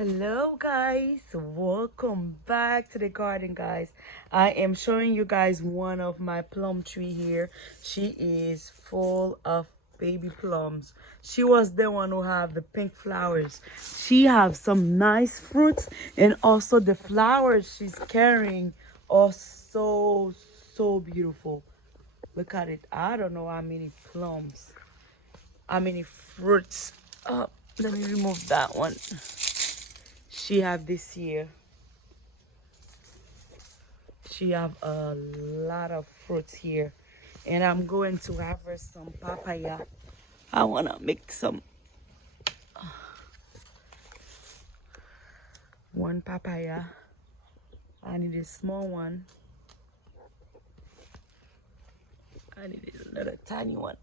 Hello guys, welcome back to the garden guys. I am showing you guys one of my plum tree here. She is full of baby plums. She was the one who have the pink flowers. She have some nice fruits, and also the flowers she's carrying are so beautiful. Look at it. I don't know how many plums, how many fruits. Let me remove that one. She have this here. She have a lot of fruits here, and I'm going to have her some papaya. I wanna make some one papaya. I need a small one. I need another tiny one.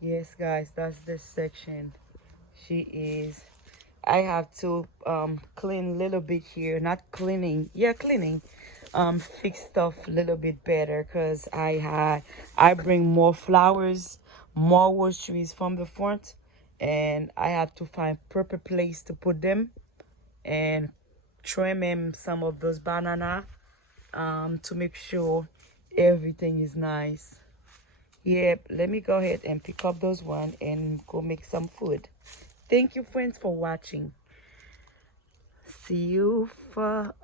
Yes guys, that's this section. She is, I have to clean a little bit here, not cleaning, yeah, cleaning, fix stuff a little bit better, because I bring more flowers, more rose trees from the front, and I have to find proper place to put them and trim in some of those banana, to make sure everything is nice. Yep, let me go ahead and pick up those one and go make some food. Thank you friends for watching. See you for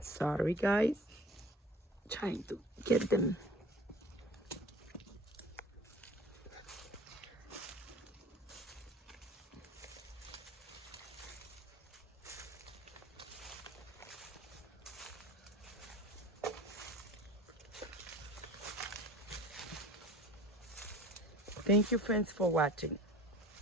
sorry guys, trying to get them. Thank you friends for watching.